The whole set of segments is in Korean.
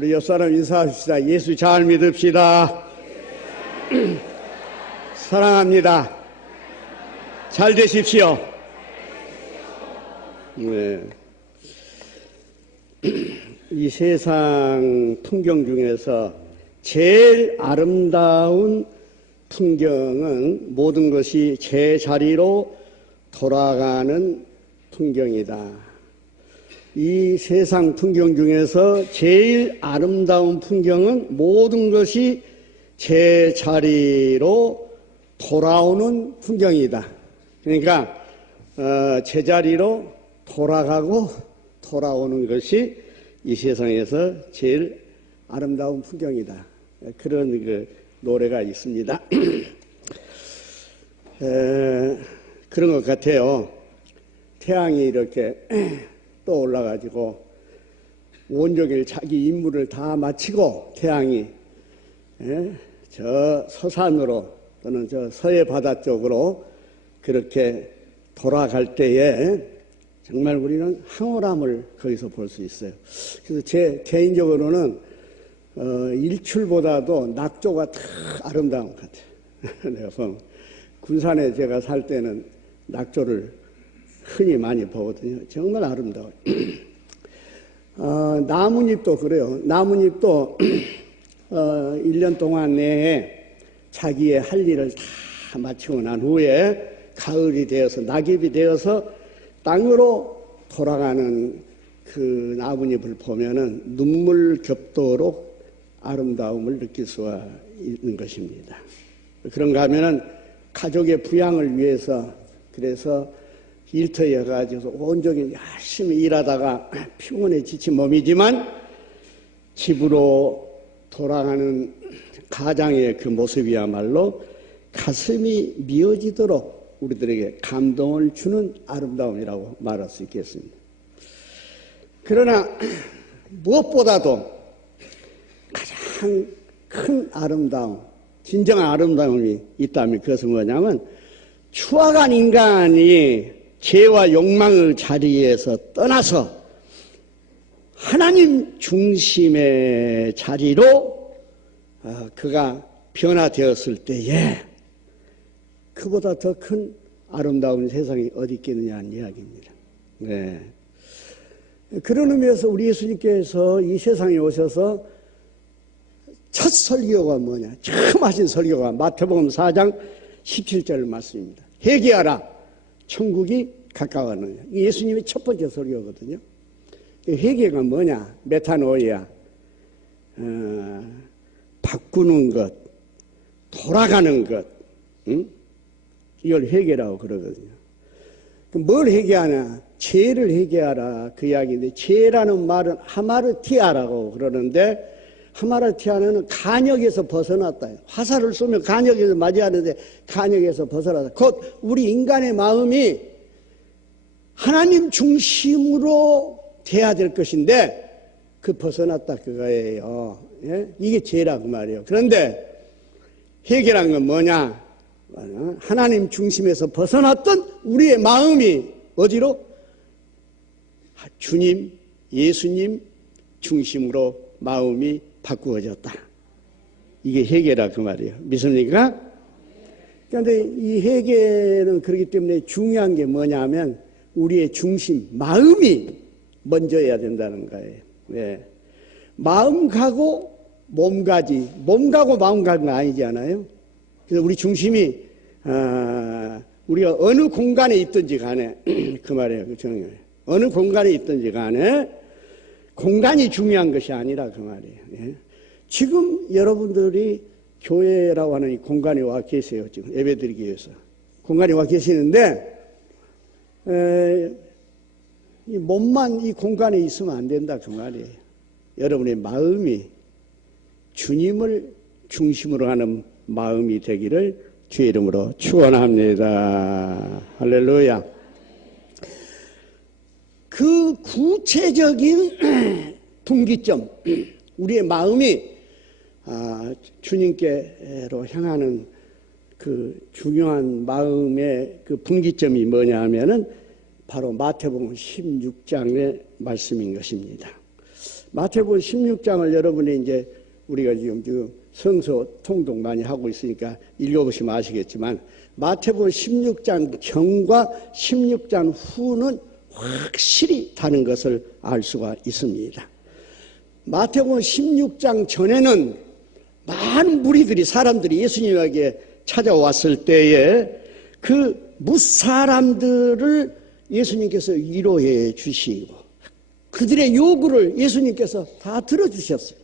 우리 옆사람 인사합시다. 예수 잘 믿읍시다. 사랑합니다. 잘 되십시오. 네. 이 세상 풍경 중에서 제일 아름다운 풍경은 모든 것이 제자리로 돌아가는 풍경이다. 이 세상 풍경 중에서 제일 아름다운 풍경은 모든 것이 제자리로 돌아오는 풍경이다. 그러니까 제자리로 돌아가고 돌아오는 것이 이 세상에서 제일 아름다운 풍경이다. 그런 그 노래가 있습니다. 그런 것 같아요. 태양이 이렇게 떠올라가지고 온종일 자기 임무를 다 마치고 태양이 저 서산으로 또는 저 서해 바다 쪽으로 그렇게 돌아갈 때에 정말 우리는 황홀함을 거기서 볼 수 있어요. 그래서 제 개인적으로는 일출보다도 낙조가 더 아름다운 것 같아요. 내가 보면 군산에 제가 살 때는 낙조를 흔히 많이 보거든요. 정말 아름다워요. 나뭇잎도 그래요. 나뭇잎도 1년 동안 내에 자기의 할 일을 다 마치고 난 후에 가을이 되어서 낙엽이 되어서 땅으로 돌아가는 그 나뭇잎을 보면은 눈물 겹도록 아름다움을 느낄 수가 있는 것입니다. 그런가 하면은 가족의 부양을 위해서 그래서 일터에 가지고 온종일 열심히 일하다가 피곤해 지친 몸이지만 집으로 돌아가는 가장의 그 모습이야말로 가슴이 미어지도록 우리들에게 감동을 주는 아름다움이라고 말할 수 있겠습니다. 그러나 무엇보다도 가장 큰 아름다움, 진정한 아름다움이 있다면 그것은 뭐냐면 추악한 인간이 죄와 욕망의 자리에서 떠나서 하나님 중심의 자리로 그가 변화되었을 때에 그보다 더 큰 아름다운 세상이 어디 있겠느냐는 이야기입니다. 네. 그런 의미에서 우리 예수님께서 이 세상에 오셔서 첫 설교가 뭐냐? 처음 하신 설교가 마태복음 4장 17절 말씀입니다. 회개하라. 천국이 가까웠느냐. 이게 예수님의 첫 번째 설교거든요. 회개가 뭐냐? 메타노이아. 바꾸는 것, 돌아가는 것. 응? 이걸 회개라고 그러거든요. 뭘 회개하냐? 죄를 회개하라. 그 이야기인데, 죄라는 말은 하마르티아라고 그러는데, 하마르티아는 간역에서 벗어났다. 화살을 쏘면 간역에서 맞이하는데 간역에서 벗어났다. 곧 우리 인간의 마음이 하나님 중심으로 돼야 될 것인데 그 벗어났다 그거예요. 예? 이게 죄라고 말이에요. 그런데 회개란 건 뭐냐? 하나님 중심에서 벗어났던 우리의 마음이 어디로? 주님, 예수님 중심으로 마음이 바꾸어졌다. 이게 회개라 그 말이에요. 믿습니까? 그런데 이 회개는 그렇기 때문에 중요한 게 뭐냐면 우리의 중심, 마음이 먼저여야 된다는 거예요. 네. 마음 가고 몸 가지, 몸 가고 마음 가는 거 아니잖아요. 그래서 우리 중심이 우리가 어느 공간에 있든지 간에 그 말이에요. 어느 공간에 있든지 간에 공간이 중요한 것이 아니라 그 말이에요. 예? 지금 여러분들이 교회라고 하는 이 공간에 와 계세요. 지금 예배드리기 위해서. 공간에 와 계시는데 이 몸만 이 공간에 있으면 안 된다 그 말이에요. 여러분의 마음이 주님을 중심으로 하는 마음이 되기를 주의 이름으로 축원합니다. 할렐루야. 그 구체적인 분기점, 우리의 마음이 주님께로 향하는 그 중요한 마음의 그 분기점이 뭐냐 하면은 바로 마태복음 16장의 말씀인 것입니다. 마태복음 16장을 여러분이 이제 우리가 지금 성서 통독 많이 하고 있으니까 읽어보시면 아시겠지만 마태복음 16장 전과 16장 후는 확실히 다른 것을 알 수가 있습니다. 마태복음 16장 전에는 많은 무리들이 사람들이 예수님에게 찾아왔을 때에 그 무사람들을 예수님께서 위로해 주시고 그들의 요구를 예수님께서 다 들어주셨어요.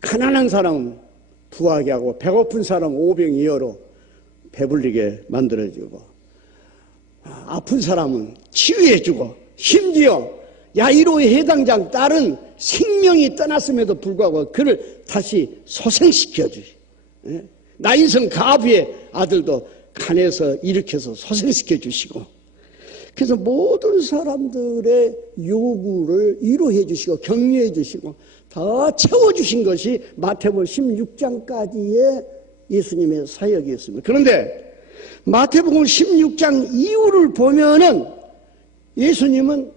가난한 사람은 부하게 하고 배고픈 사람은 오병이어로 배불리게 만들어주고 아픈 사람은 치유해주고 심지어 야이로의 해당장 딸은 생명이 떠났음에도 불구하고 그를 다시 소생시켜 주시. 나인성 가부의 아들도 간에서 일으켜서 소생시켜 주시고 그래서 모든 사람들의 요구를 위로해 주시고 격려해 주시고 다 채워주신 것이 마태복음 16장까지의 예수님의 사역이었습니다. 그런데 마태복음 16장 이후를 보면은 예수님은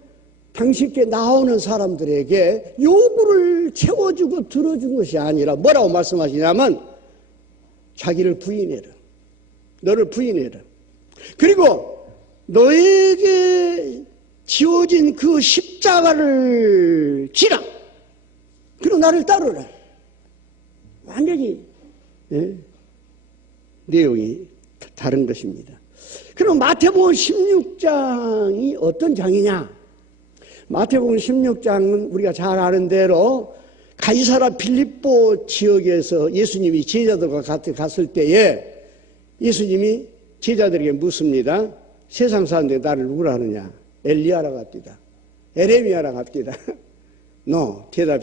당신께 나오는 사람들에게 요구를 채워주고 들어준 것이 아니라 뭐라고 말씀하시냐면 자기를 부인해라. 너를 부인해라. 그리고 너에게 지어진 그 십자가를 지라. 그리고 나를 따르라. 완전히 내용이 다른 것입니다. 그럼 마태복음 16장이 어떤 장이냐? 마태복음 16장은 우리가 잘 아는 대로 가이사라 빌립보 지역에서 예수님이 제자들과 같이 갔을 때에 예수님이 제자들에게 묻습니다. 세상 사람들이 나를 누구라 하느냐? 엘리야라 갑디다. 에레미야라 갑디다.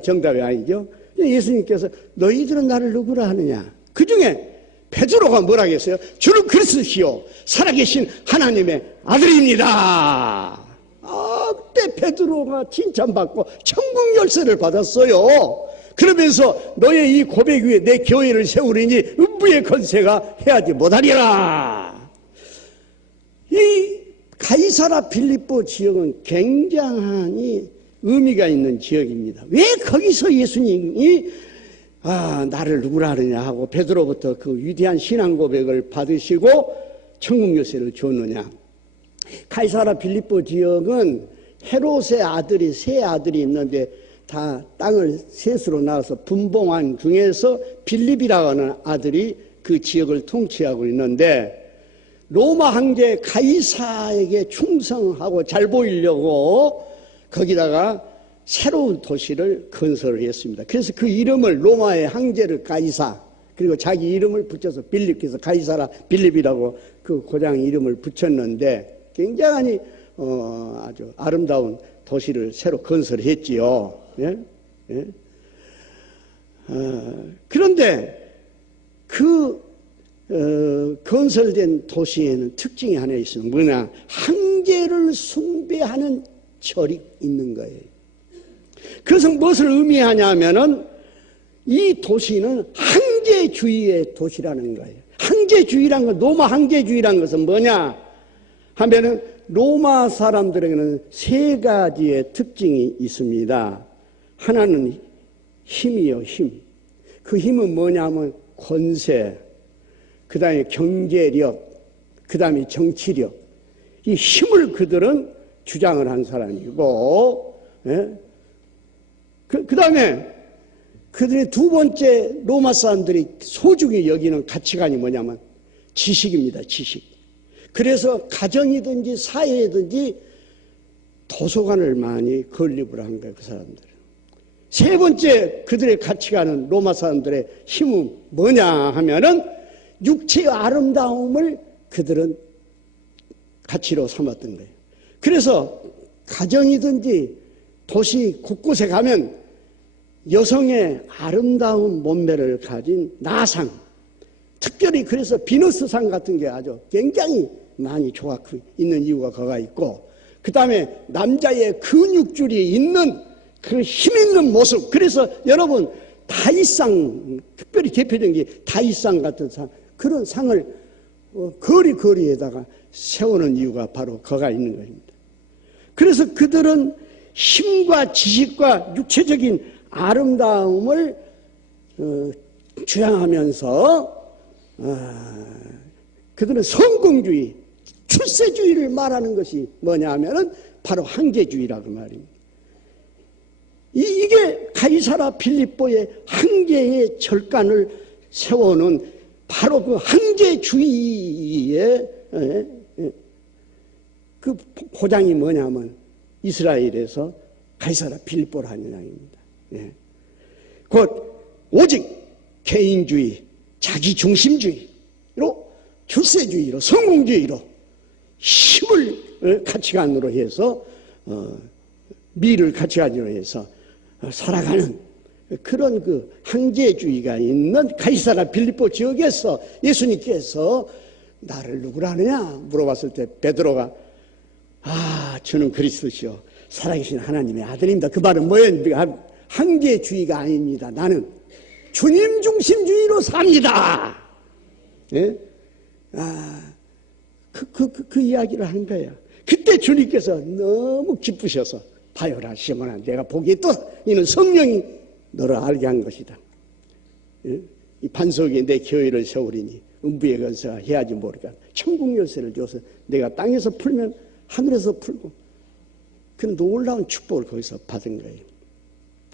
정답이 아니죠. 예수님께서 너희들은 나를 누구라 하느냐? 그 중에 베드로가 뭐라 했어요? 주를 그리스도시요 살아계신 하나님의 아들입니다. 그때 베드로가 칭찬받고 천국 열쇠를 받았어요. 그러면서 너의 이 고백 위에 내 교회를 세우리니 음부의 권세가 해하지 못하리라. 이 가이사라 빌립보 지역은 굉장히 의미가 있는 지역입니다. 왜 거기서 예수님이 나를 누구라 하느냐 하고 베드로부터 그 위대한 신앙 고백을 받으시고 천국 열쇠를 줬느냐. 가이사라 빌립보 지역은 헤롯의 아들이 세 아들이 있는데 다 땅을 셋으로 나눠서 분봉한 중에서 빌립이라고 하는 아들이 그 지역을 통치하고 있는데 로마 황제 가이사에게 충성하고 잘 보이려고 거기다가 새로운 도시를 건설을 했습니다. 그래서 그 이름을 로마의 황제를 가이사 그리고 자기 이름을 붙여서 빌립께서 가이사라 빌립이라고 그 고장 이름을 붙였는데 굉장히 아주 아름다운 도시를 새로 건설했지요. 예? 예? 그런데 그 건설된 도시에는 특징이 하나 있어요. 뭐냐? 황제를 숭배하는 절이 있는 거예요. 그래서 무엇을 의미하냐면은 이 도시는 황제주의의 도시라는 거예요. 황제주의란 건 로마 황제주의란 것은 뭐냐 하면은 로마 사람들에게는 세 가지의 특징이 있습니다. 하나는 힘이요, 힘. 그 힘은 뭐냐면 권세, 그 다음에 경제력, 그 다음에 정치력. 이 힘을 그들은 주장을 한 사람이고, 예? 그 다음에 그들의 두 번째 로마 사람들이 소중히 여기는 가치관이 뭐냐면 지식입니다, 지식. 그래서 가정이든지 사회든지 도서관을 많이 건립을 한 거예요, 그 사람들은. 세 번째 그들의 가치관은 로마 사람들의 힘은 뭐냐 하면은 육체의 아름다움을 그들은 가치로 삼았던 거예요. 그래서 가정이든지 도시 곳곳에 가면 여성의 아름다운 몸매를 가진 나상, 특별히 그래서 비너스상 같은 게 아주 굉장히 많이 좋아하고 있는 이유가 거가 있고, 그 다음에 남자의 근육줄이 있는 그 힘있는 모습. 그래서 여러분 다윗상, 특별히 대표적인 게 다윗상 같은 상, 그런 상을 거리에다가 세우는 이유가 바로 거가 있는 것입니다. 그래서 그들은 힘과 지식과 육체적인 아름다움을 주장하면서 그들은 성공주의, 출세주의를 말하는 것이 뭐냐 하면은 바로 황제주의라고 말입니다. 이게 가이사라 빌립보의 황제의 절간을 세워놓은 바로 그 황제주의의 그 고장이 뭐냐면 이스라엘에서 가이사라 빌립보라는 양입니다. 곧 오직 개인주의, 자기중심주의로, 출세주의로, 성공주의로 힘을 가치관으로 해서 미를 가치관으로 해서 살아가는 그런 그 황제주의가 있는 가이사라 빌립보 지역에서 예수님께서 나를 누구라 하느냐 물어봤을 때 베드로가 저는 그리스도시요 살아계신 하나님의 아들입니다. 그 말은 뭐예요? 황제주의가 아닙니다. 나는 주님 중심주의로 삽니다. 예? 그 이야기를 한 거예요. 그때 주님께서 너무 기쁘셔서 바요라 시몬아 내가 보기에 또 이는 성령이 너를 알게 한 것이다. 예? 이 반석에 내 교회를 세우리니 음부의 권세가 해야지 모르까 천국 열쇠를 줘서 내가 땅에서 풀면 하늘에서 풀고 그 놀라운 축복을 거기서 받은 거예요.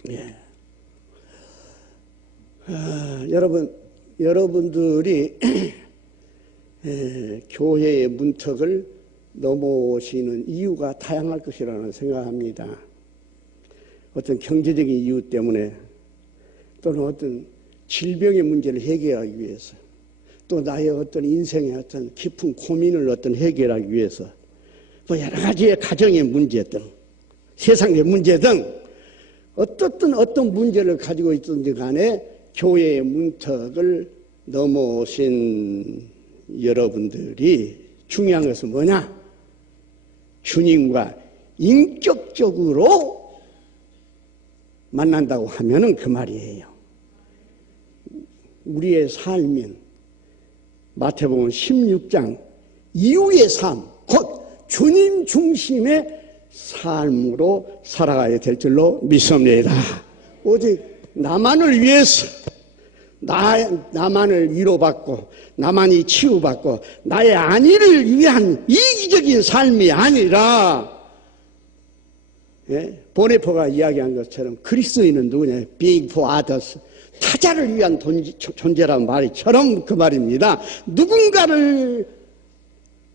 예. 여러분들이 교회의 문턱을 넘어오시는 이유가 다양할 것이라는 생각합니다. 어떤 경제적인 이유 때문에 또는 어떤 질병의 문제를 해결하기 위해서 또 나의 어떤 인생의 어떤 깊은 고민을 어떤 해결하기 위해서 또 여러 가지의 가정의 문제 등 세상의 문제 등 어떤 문제를 가지고 있든지 간에 교회의 문턱을 넘어오신 여러분들이 중요한 것은 뭐냐? 주님과 인격적으로 만난다고 하면은 그 말이에요. 우리의 삶인 마태복음 16장 이후의 삶, 곧 주님 중심의 삶으로 살아가야 될 줄로 믿습니다. 오직 나만을 위해서 나만을 위로받고 나만이 치유받고 나의 안위를 위한 이기적인 삶이 아니라 보네포가 이야기한 것처럼 그리스도인은 누구냐? Being for others. 타자를 위한 존재란 말이처럼 그 말입니다. 누군가를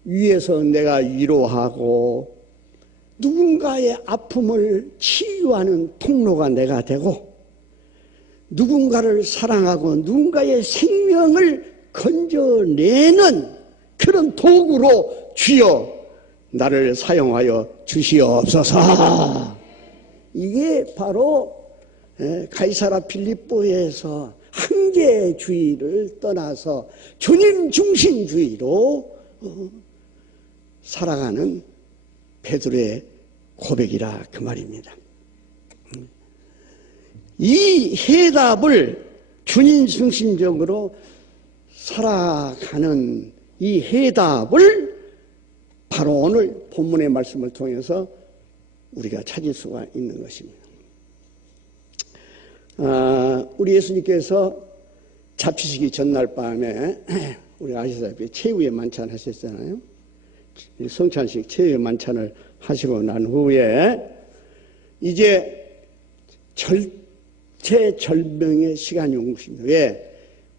위해서 내가 위로하고 누군가의 아픔을 치유하는 통로가 내가 되고 누군가를 사랑하고 누군가의 생명을 건져내는 그런 도구로 주여 나를 사용하여 주시옵소서. 이게 바로 가이사라 빌립보에서 황제주의를 떠나서 주님 중심주의로 살아가는 베드로의 고백이라 그 말입니다. 이 해답을 주님 중심적으로 살아가는 이 해답을 바로 오늘 본문의 말씀을 통해서 우리가 찾을 수가 있는 것입니다. 우리 예수님께서 잡히시기 전날 밤에 우리 아시다시피 최후의 만찬 하셨잖아요. 성찬식 최후의 만찬을 하시고 난 후에 이제 절체절명의 시간이 온 것입니다. 왜?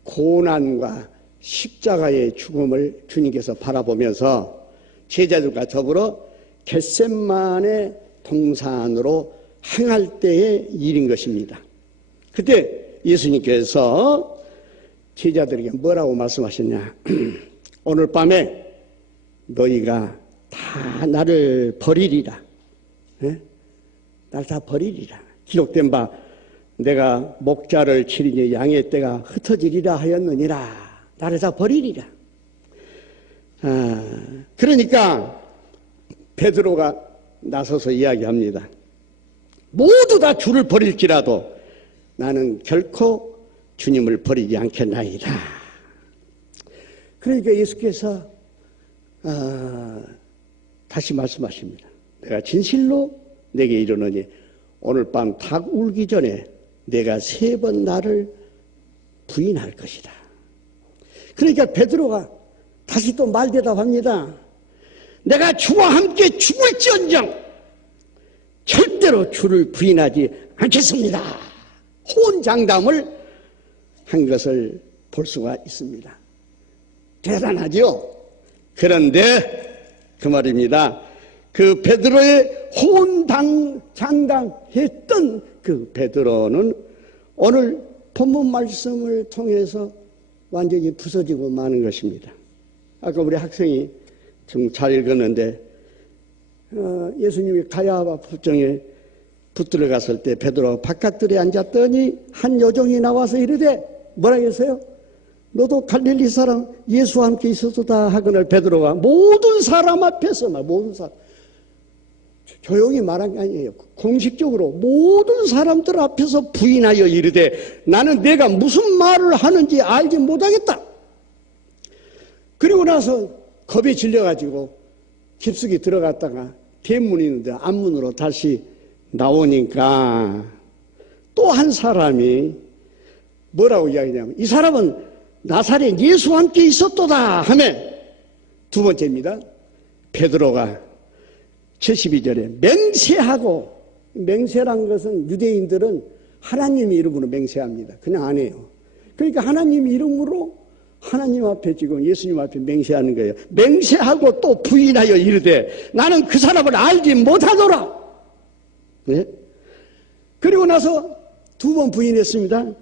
고난과 십자가의 죽음을 주님께서 바라보면서 제자들과 더불어 겟셋만의 동산으로 행할 때의 일인 것입니다. 그때 예수님께서 제자들에게 뭐라고 말씀하셨냐? 오늘 밤에 너희가 다 나를 버리리라. 날 다 버리리라. 기록된 바 내가 목자를 치리니 양의 떼가 흩어지리라 하였느니라. 나를 다 버리리라. 그러니까 베드로가 나서서 이야기합니다. 모두 다 주를 버릴지라도 나는 결코 주님을 버리지 않겠나이다. 그러니까 예수께서 다시 말씀하십니다. 내가 진실로 내게 이르노니 오늘 밤 닭 울기 전에 내가 3번 나를 부인할 것이다. 그러니까 베드로가 다시 또 말대답합니다. 내가 주와 함께 죽을지언정 절대로 주를 부인하지 않겠습니다. 호언장담을 한 것을 볼 수가 있습니다. 대단하죠? 그런데 그 말입니다. 그 베드로의 호언장담했던 그 베드로는 오늘 본문 말씀을 통해서 완전히 부서지고 마는 것입니다. 아까 우리 학생이 좀 잘 읽었는데 예수님이 가야바 법정에 붙들어 갔을 때 베드로가 바깥들에 앉았더니 한 여종이 나와서 이르되 뭐라 했어요? 너도 갈릴리 사람 예수와 함께 있었다 하거늘 베드로가 모든 사람 앞에서 모든 사람 조용히 말한 게 아니에요. 공식적으로 모든 사람들 앞에서 부인하여 이르되 나는 내가 무슨 말을 하는지 알지 못하겠다. 그리고 나서 겁에 질려가지고 깊숙이 들어갔다가 대문이 있는데 앞문으로 다시 나오니까 또 한 사람이 뭐라고 이야기냐면 이 사람은 나사렛 예수와 함께 있었도다 하며 두 번째입니다. 베드로가 72절에 맹세하고 맹세란 것은 유대인들은 하나님 이름으로 맹세합니다. 그냥 안 해요. 그러니까 하나님 이름으로 하나님 앞에 지금 예수님 앞에 맹세하는 거예요. 맹세하고 또 부인하여 이르되 나는 그 사람을 알지 못하더라. 네? 그리고 나서 2번 부인했습니다.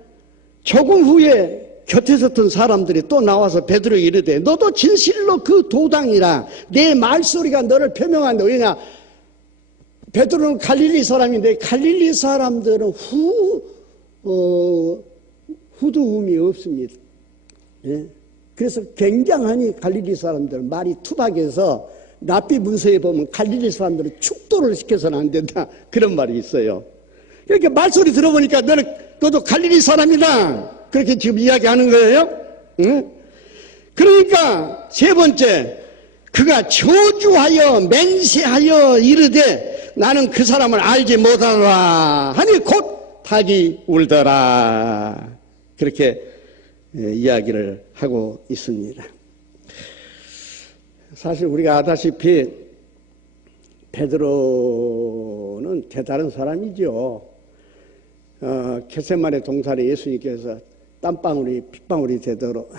조금 후에 곁에 섰던 사람들이 또 나와서 베드로에게 이르되 너도 진실로 그 도당이라 내 말소리가 너를 표명한다. 왜냐? 베드로는 갈릴리 사람인데 갈릴리 사람들은 후두음이 없습니다. 예? 그래서 굉장하니 갈릴리 사람들 말이 투박해서 랍비 문서에 보면 갈릴리 사람들은 축도를 시켜서는 안 된다 그런 말이 있어요. 이렇게 말소리 들어보니까 너도 갈릴리 사람이다 그렇게 지금 이야기하는 거예요. 응? 그러니까 세 번째 그가 저주하여 맹세하여 이르되 나는 그 사람을 알지 못하노라 하니 곧 닭이 울더라 그렇게 이야기를 하고 있습니다. 사실 우리가 아다시피 베드로는 대단한 사람이죠. 겟세마네 동산에 예수님께서 땀방울이 핏방울이 되도록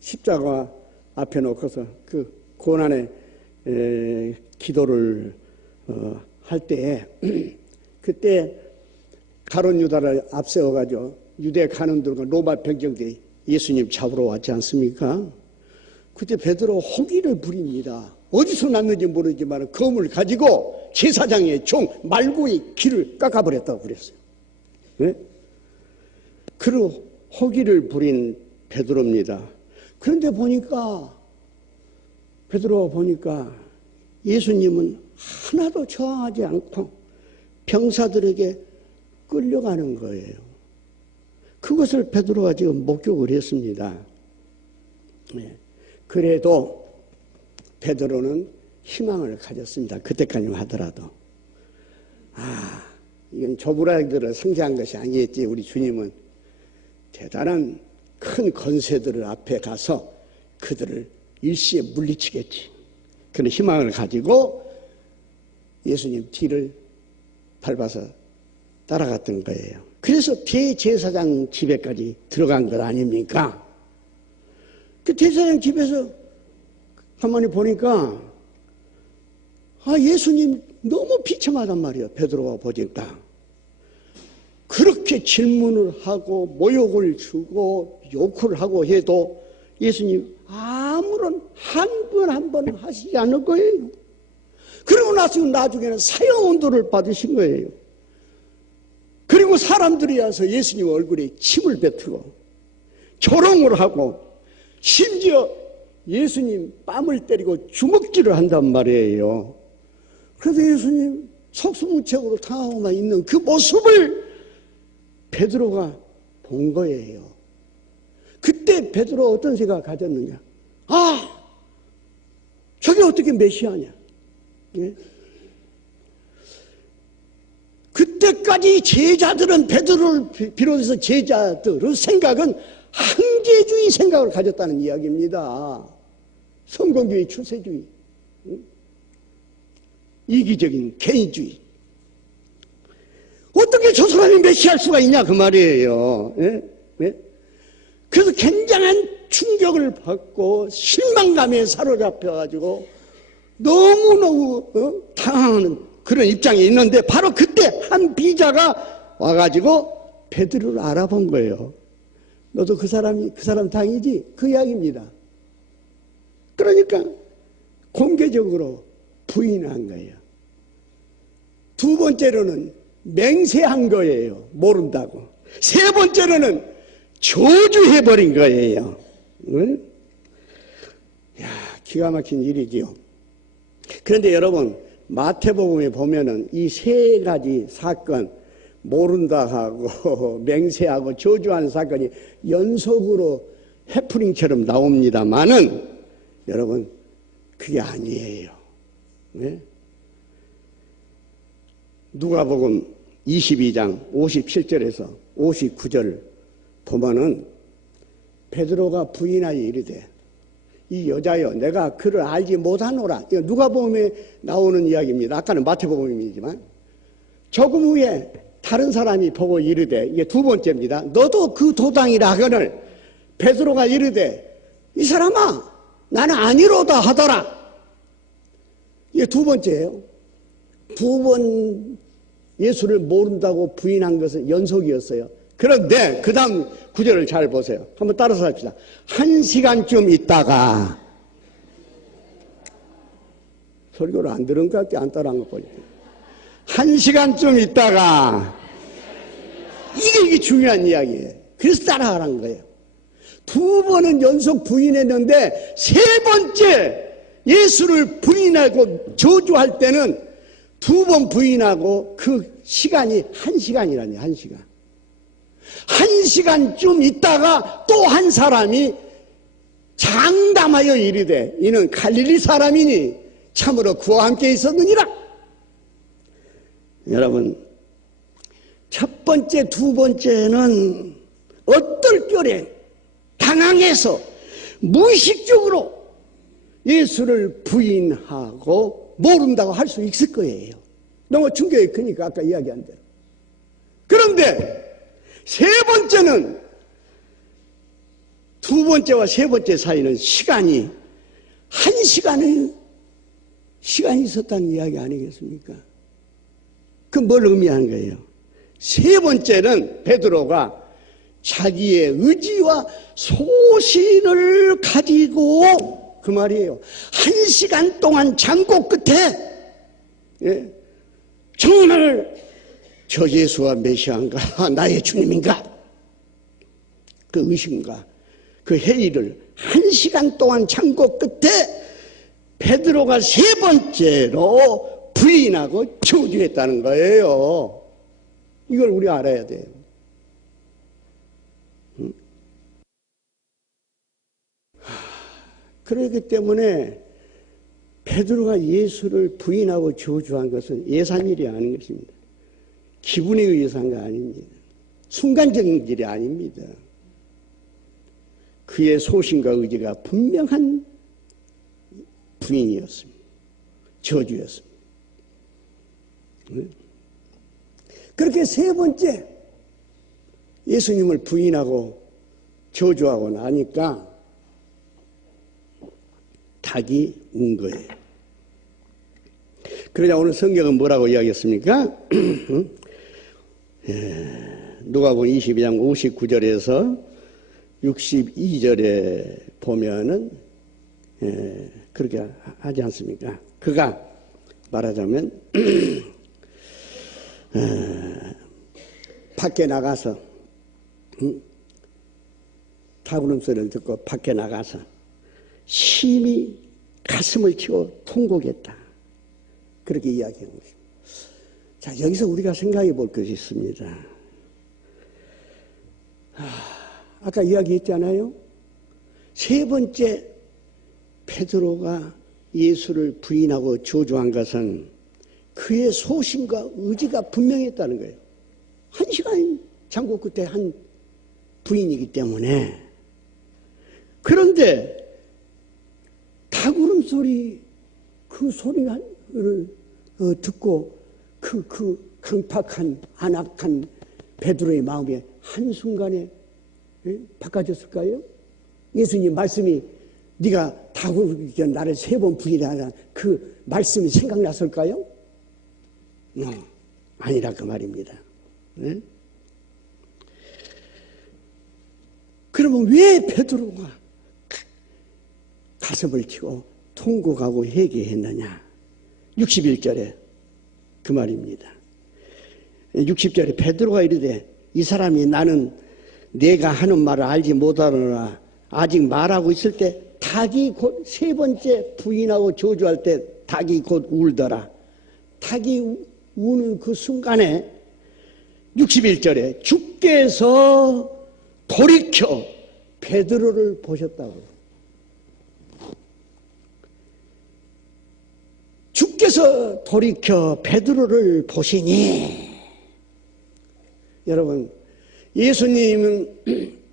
십자가 앞에 놓고서 그 고난의 기도를 할 때 그때 가룟 유다를 앞세워가지고 유대 간원들과 로마 병정들이 예수님 잡으러 왔지 않습니까? 그때 베드로 호기를 부립니다. 어디서 났는지 모르지만 검을 가지고 제사장의 종 말고의 귀를 깎아버렸다고 그랬어요. 네? 그리고 호기를 부린 베드로입니다. 그런데 베드로가 보니까 예수님은 하나도 저항하지 않고 병사들에게 끌려가는 거예요. 그것을 베드로가 지금 목격을 했습니다. 네. 그래도 베드로는 희망을 가졌습니다. 그때까지만 하더라도. 이건 조부라기들을 상징한 것이 아니겠지. 우리 주님은 대단한 큰 권세들을 앞에 가서 그들을 일시에 물리치겠지. 그런 희망을 가지고 예수님 뒤를 밟아서 따라갔던 거예요. 그래서 대제사장 집에까지 들어간 것 아닙니까? 그 대제사장 집에서 가만히 보니까 예수님 너무 비참하단 말이에요. 베드로가 보니까. 그렇게 질문을 하고 모욕을 주고 욕을 하고 해도 예수님 아무런 한 번 하시지 않을 거예요. 그리고 나중에는 사형언도를 받으신 거예요. 그리고 사람들이 와서 예수님 얼굴에 침을 뱉고 조롱을 하고 심지어 예수님 뺨을 때리고 주먹질을 한단 말이에요. 그래서 예수님 속수무책으로 당하고만 있는 그 모습을 베드로가 본 거예요. 그때 베드로가 어떤 생각을 가졌느냐? 저게 어떻게 메시아냐? 예? 이때까지 제자들은 베드로를 비롯해서 제자들의 생각은 한계주의 생각을 가졌다는 이야기입니다. 성공주의, 출세주의, 이기적인 개인주의. 어떻게 저 사람이 메시아할 수가 있냐 그 말이에요. 예? 예? 그래서 굉장한 충격을 받고 실망감에 사로잡혀가지고 너무너무 당하는 그런 입장에 있는데, 바로 그때 한 비자가 와가지고 베드로를 알아본 거예요. 너도 그 사람 당이지? 그 이야기입니다. 그러니까 공개적으로 부인한 거예요. 두 번째로는 맹세한 거예요. 모른다고. 세 번째로는 저주해버린 거예요. 응? 야, 기가 막힌 일이지요. 그런데 여러분, 마태복음에 보면은 이 세 가지 사건, 모른다 하고 맹세하고 저주하는 사건이 연속으로 해프닝처럼 나옵니다만은 여러분, 그게 아니에요. 네? 누가복음 22장 57절에서 59절 보면은 베드로가 부인하여 이르되 이 여자여 내가 그를 알지 못하노라. 이거 누가복음에 나오는 이야기입니다. 아까는 마태복음이지만 조금 후에 다른 사람이 보고 이르되, 이게 두 번째입니다. 너도 그 도당이라 하거늘 베드로가 이르되 이 사람아 나는 아니로다 하더라. 이게 두 번째예요. 두 번 예수를 모른다고 부인한 것은 연속이었어요. 그런데 그 다음 구절을 잘 보세요. 한번 따라서 합시다. 1시간쯤 있다가, 설교를 안 들은 것 같게 안 따라한 것 보니까 1시간쯤 있다가, 이게 중요한 이야기예요. 그래서 따라하라는 거예요. 두 번은 연속 부인했는데 세 번째 예수를 부인하고 저주할 때는 두 번 부인하고 그 시간이 1시간이라니, 1시간. 1시간쯤 있다가 또 한 사람이 장담하여 이르되 이는 갈릴리 사람이니 참으로 그와 함께 있었느니라. 여러분, 첫 번째, 두 번째는 어떨결에 당황해서 무의식적으로 예수를 부인하고 모른다고 할 수 있을 거예요. 너무 충격이 크니까 아까 이야기한 대로. 그런데 세 번째는, 두 번째와 세 번째 사이는 시간이 1시간이 있었다는 이야기 아니겠습니까? 그 뭘 의미하는 거예요? 세 번째는 베드로가 자기의 의지와 소신을 가지고, 그 말이에요, 1시간 동안 장고 끝에, 예, 정말 저 예수와 메시아인가, 나의 주님인가, 그 의심과 그 회의를 1시간 동안 참고 끝에 베드로가 세 번째로 부인하고 저주했다는 거예요. 이걸 우리가 알아야 돼요. 그렇기 때문에 베드로가 예수를 부인하고 저주한 것은 예산일이 아닌 것입니다. 기분에 의해서 한 거 아닙니다. 순간적인 일이 아닙니다. 그의 소신과 의지가 분명한 부인이었습니다. 저주였습니다. 그렇게 세 번째 예수님을 부인하고 저주하고 나니까 닭이 운 거예요. 그러자 오늘 성경은 뭐라고 이야기했습니까? 누가복음 22장 59절에서 62절에 보면은 그렇게 하지 않습니까? 그가 말하자면 밖에 나가서 타구름소리를 듣고 밖에 나가서 심히 가슴을 치고 통곡했다. 그렇게 이야기하는 것입니다. 자, 여기서 우리가 생각해 볼 것이 있습니다. 아까 이야기했잖아요. 세 번째 베드로가 예수를 부인하고 저주한 것은 그의 소신과 의지가 분명했다는 거예요. 1시간 잠고 끝에 한 부인이기 때문에. 그런데 닭울음소리 그 소리를 듣고 그 강팍한 안악한 베드로의 마음이 한순간에 바꿔졌을까요? 예수님 말씀이 네가 닭을 나를 3번 부인하라 그 말씀이 생각났을까요? 아니라 그 말입니다. 네? 그러면 왜 베드로가 가슴을 치고 통곡하고 회개했느냐? 61절에 그 말입니다. 60절에 베드로가 이르되 이 사람이 나는 내가 하는 말을 알지 못하노라. 아직 말하고 있을 때 닭이 곧 3번째 부인하고 저주할 때 닭이 곧 울더라. 닭이 우는 그 순간에 61절에 주께서 돌이켜 베드로를 보셨다고. 주께서 돌이켜 베드로를 보시니, 여러분 예수님은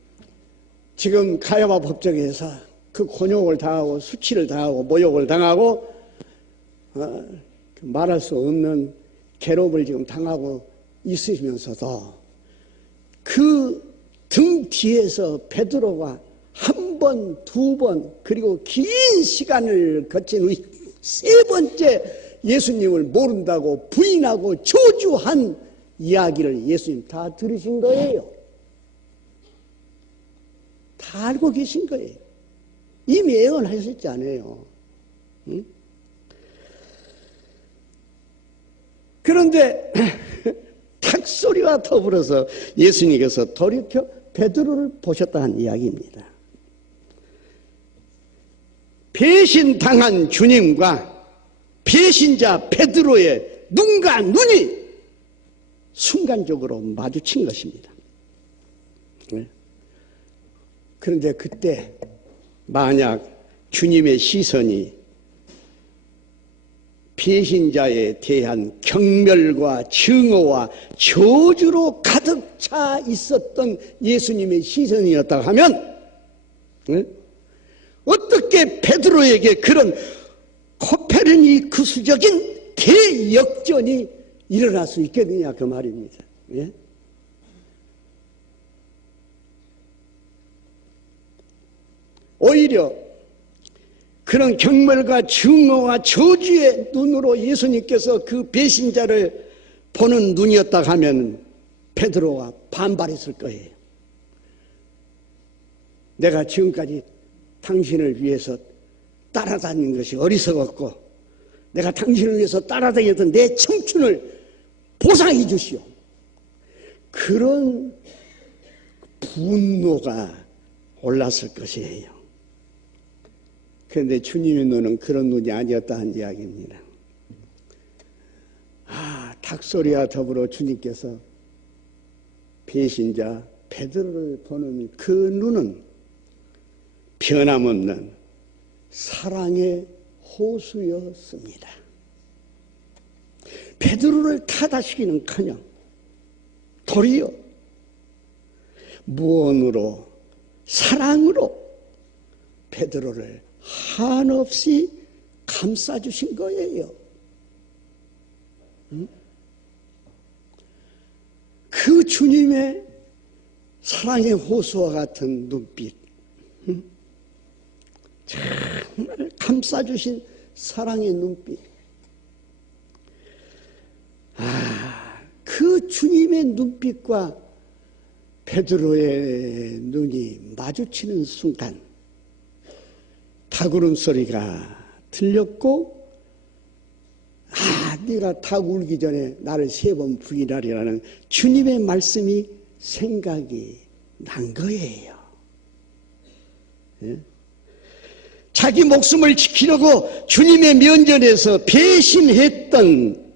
지금 가야바 법정에서 그 곤욕을 당하고 수치를 당하고 모욕을 당하고 말할 수 없는 괴롭을 지금 당하고 있으면서도 그 등 뒤에서 베드로가 1번, 2번 그리고 긴 시간을 거친 후에 3번째 예수님을 모른다고 부인하고 저주한 이야기를 예수님 다 들으신 거예요. 다 알고 계신 거예요. 이미 예언하셨잖아요. 응? 그런데 닭소리와 더불어서 예수님께서 돌이켜 베드로를 보셨다는 이야기입니다. 배신당한 주님과 배신자 베드로의 눈과 눈이 순간적으로 마주친 것입니다. 그런데 그때 만약 주님의 시선이 배신자에 대한 경멸과 증오와 저주로 가득 차 있었던 예수님의 시선이었다 하면 어떻게 베드로에게 그런 코페르니쿠스적인 대역전이 일어날 수 있겠느냐 그 말입니다. 예? 오히려 그런 경멸과 증오와 저주의 눈으로 예수님께서 그 배신자를 보는 눈이었다 하면 베드로가 반발했을 거예요. 내가 지금까지 당신을 위해서 따라다닌 것이 어리석었고 내가 당신을 위해서 따라다녔던 내 청춘을 보상해 주시오. 그런 분노가 올랐을 것이에요. 그런데 주님의 눈은 그런 눈이 아니었다는 이야기입니다. 닭소리와 더불어 주님께서 배신자 베드로를 보는 그 눈은 변함없는 사랑의 호수였습니다. 베드로를 타다시키는커녕 도리어 무언으로 사랑으로 베드로를 한없이 감싸주신 거예요. 그 주님의 사랑의 호수와 같은 눈빛, 정말 감싸주신 사랑의 눈빛. 그 주님의 눈빛과 베드로의 눈이 마주치는 순간 닭 울음소리가 들렸고 네가 닭 울기 전에 나를 3번 부인하리라는 주님의 말씀이 생각이 난 거예요. 예? 자기 목숨을 지키려고 주님의 면전에서 배신했던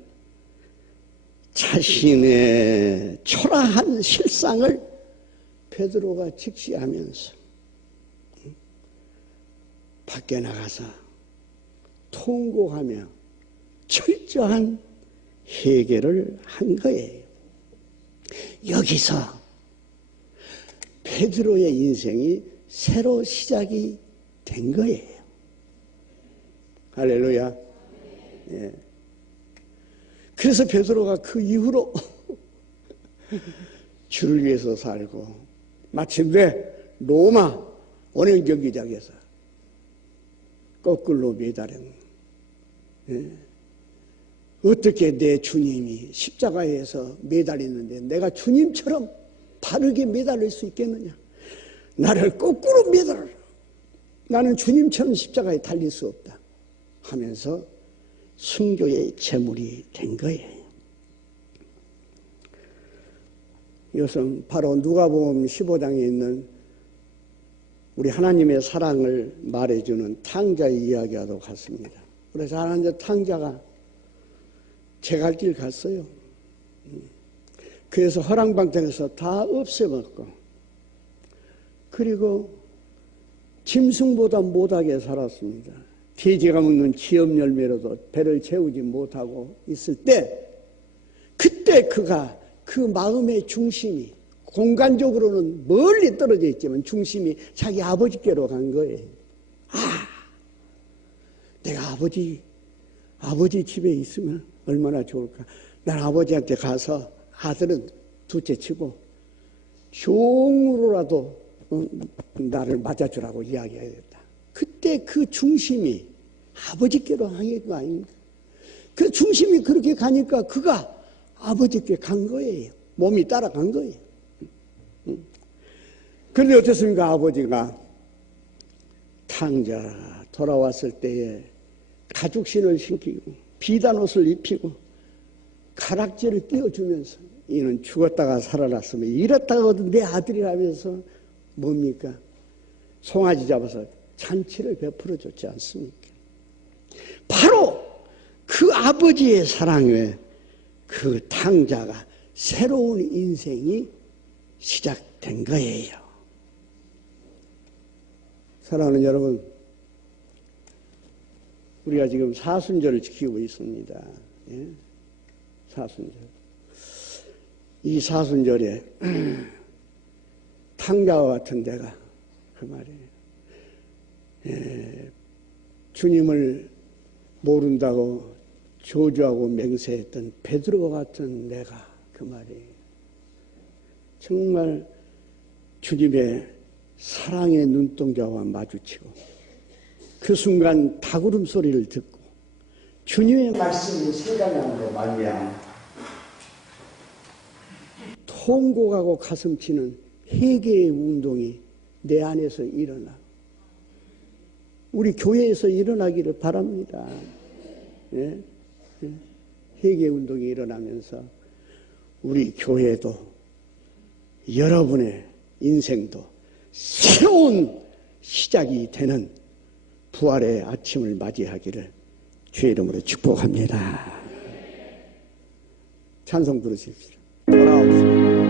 자신의 초라한 실상을 베드로가 직시하면서 밖에 나가서 통곡하며 철저한 해결을 한 거예요. 여기서 베드로의 인생이 새로 시작이 된 거예요. 할렐루야. 예. 그래서 베드로가 그 이후로 주를 위해서 살고 마침내 로마 원형 경기장에서 거꾸로 매달은, 예. 어떻게 내 주님이 십자가에서 매달리는데 내가 주님처럼 바르게 매달릴 수 있겠느냐? 나를 거꾸로 매달라. 나는 주님처럼 십자가에 달릴 수 없다 하면서 순교의 제물이 된 거예요. 이것은 바로 누가복음 15장에 있는 우리 하나님의 사랑을 말해주는 탕자의 이야기와도 같습니다. 그래서 하나님의 탕자가 제 갈 길 갔어요. 그래서 허랑방탕에서 다 없애먹고, 그리고 짐승보다 못하게 살았습니다. 돼지가 먹는 지엽 열매로도 배를 채우지 못하고 있을 때, 그때 그가 그 마음의 중심이 공간적으로는 멀리 떨어져 있지만 중심이 자기 아버지께로 간 거예요. 아, 내가 아버지 집에 있으면 얼마나 좋을까. 난 아버지한테 가서 아들은 둘째 치고 종으로라도 나를 맞아주라고 이야기해야겠다. 그때 그 중심이 아버지께로 향한 거 아닙니까? 그 중심이 그렇게 가니까 그가 아버지께 간 거예요. 몸이 따라간 거예요. 그런데 어떻습니까? 아버지가 탕자 돌아왔을 때에 가죽신을 신기고 비단 옷을 입히고 가락지를 띄워주면서 이는 죽었다가 살아났으면 이렇다가 얻은 내 아들이라면서 뭡니까? 송아지 잡아서 잔치를 베풀어 줬지 않습니까? 바로 그 아버지의 사랑에 그 탕자가 새로운 인생이 시작된 거예요. 사랑하는 여러분, 우리가 지금 사순절을 지키고 있습니다. 예? 사순절. 이 사순절에 탕자와 같은 데가 그 말이에요. 예, 주님을 모른다고 저주하고 맹세했던 베드로와 같은 내가 그 말이에요. 정말 주님의 사랑의 눈동자와 마주치고 그 순간 닭울음 소리를 듣고 주님의 말씀이 생각나는 거 말이야. 통곡하고 가슴치는 회개의 운동이 내 안에서 일어나. 우리 교회에서 일어나기를 바랍니다. 예? 회개 운동이 일어나면서 우리 교회도 여러분의 인생도 새로운 시작이 되는 부활의 아침을 맞이하기를 주의 이름으로 축복합니다. 찬송 부르십시오. 돌아옵시다.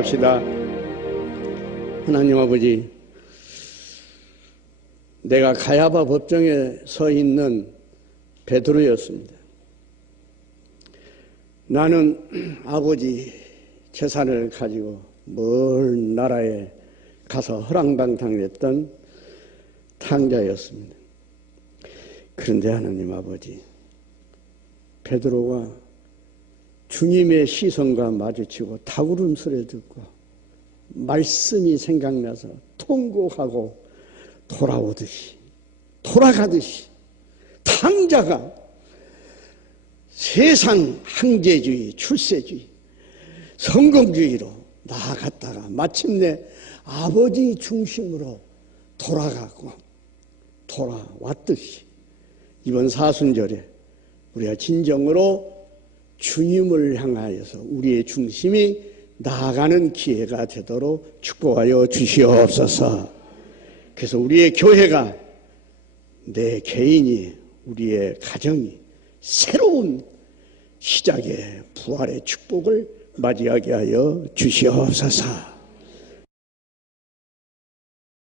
기도합시다. 하나님 아버지, 내가 가야바 법정에 서 있는 베드로였습니다. 나는 아버지 재산을 가지고 먼 나라에 가서 허랑방탕했던 탕자였습니다. 그런데 하나님 아버지, 베드로가 주님의 시선과 마주치고 닭울음소리 듣고 말씀이 생각나서 통곡하고 돌아가듯이 탕자가 세상 항제주의, 출세주의, 성공주의로 나아갔다가 마침내 아버지 중심으로 돌아왔듯이 이번 사순절에 우리가 진정으로 주님을 향하여서 우리의 중심이 나아가는 기회가 되도록 축복하여 주시옵소서. 그래서 우리의 교회가, 내 개인이, 우리의 가정이 새로운 시작의 부활의 축복을 맞이하게 하여 주시옵소서.